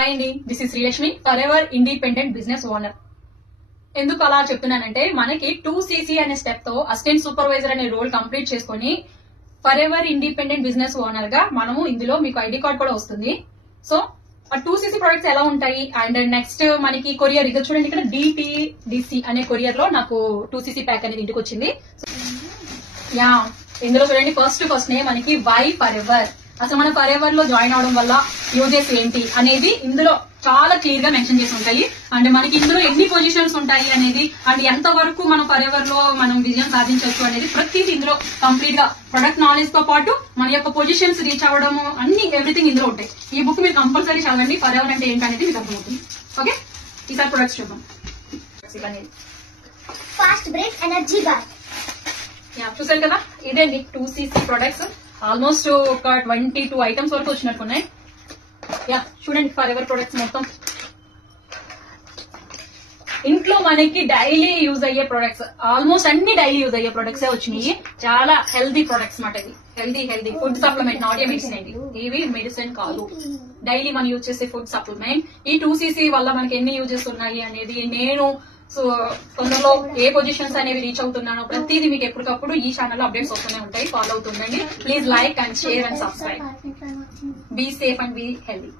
Hi అండి, this is Srilakshmi, forever independent business owner. ఎందుకు అలా చెప్తున్నానంటే మనకి 2cc అనే స్టెప్ తో అసిస్టెంట్ సూపర్వైజర్ అనే రోల్ కంప్లీట్ చేసుకుని ఫరెవర్ ఇండిపెండెంట్ బిజినెస్ ఓనర్ గా మనము ఇందులో మీకు ఐడి కార్డ్ కూడా వస్తుంది. సో ఆ 2cc ప్రొడక్ట్స్ ఎలా ఉంటాయి అండ్ నెక్స్ట్ మనకి కొరియర్ ఇది చూడండి, ఇక్కడ DTDC అనే కొరియర్ లో నాకు 2cc ప్యాక్ అనేది ఇంటికి వచ్చింది. యా, ఇందులో చూడండి ఫస్ట్ నే మనకి వై ఫరెవర్, అసలు మన ఫరెవర్ లో జాయిన్ అవడం వల్ల యూజెస్ ఏంటి అనేది ఇందులో చాలా క్లియర్ గా మెన్షన్ చేసి ఉంటాయి. అండ్ మనకి ఇందులో ఎన్ని పొజిషన్స్ ఉంటాయి అనేది అండ్ ఎంత వరకు మనం ఫరెవర్ లో మనం విజయం సాధించవచ్చు అనేది ప్రతిదీ ఇందులో కంప్లీట్ గా ప్రొడక్ట్ నాలెడ్జ్ తో పాటు మన యొక్క పొజిషన్స్ రీచ్ అవ్వడము అన్ని ఎవ్రీథింగ్ ఇందులో ఉంటాయి. ఈ బుక్ మీరు కంపల్సరీ చదవండి, ఫరెవర్ అంటే ఏంటనేది మీకు అర్థమవుతుంది. ఓకే, ఈసారి ప్రొడక్ట్స్ చూద్దాం. Fast break energy bar. చూసారు కదా, ఇదేండి 2cc ప్రొడక్ట్స్. ఆల్మోస్ట్ ఒక 22 ఐటమ్స్ వరకు వచ్చినట్టున్నాయి. యా చూడండి, ఫరెవర్ ప్రొడక్ట్స్ మొత్తం ఇంట్లో మనకి డైలీ యూజ్ అయ్యే ప్రొడక్ట్స్, ఆల్మోస్ట్ అన్ని డైలీ యూజ్ అయ్యే ప్రొడక్ట్స్ వచ్చినాయి. చాలా హెల్దీ ప్రొడక్ట్స్ మాట. ఇది healthy food supplement, not a medicine అండి. ఇవి మెడిసిన్ కాదు, డైలీ మనం యూజ్ చేసే ఫుడ్ సప్లిమెంట్. ఈ 2cc వల్ల మనకి ఎన్ని యూజెస్ ఉన్నాయి అనేది నేను తొందరలో ఏ పొజిషన్స్ అనేవి రీచ్ అవుతున్నానో ప్రతిదీ మీకు ఎప్పటికప్పుడు ఈ ఛానల్ లో అప్డేట్స్ వస్తూనే ఉంటాయి. ఫాలో అవుతుండండి. Please like and share and subscribe. Be safe and be healthy.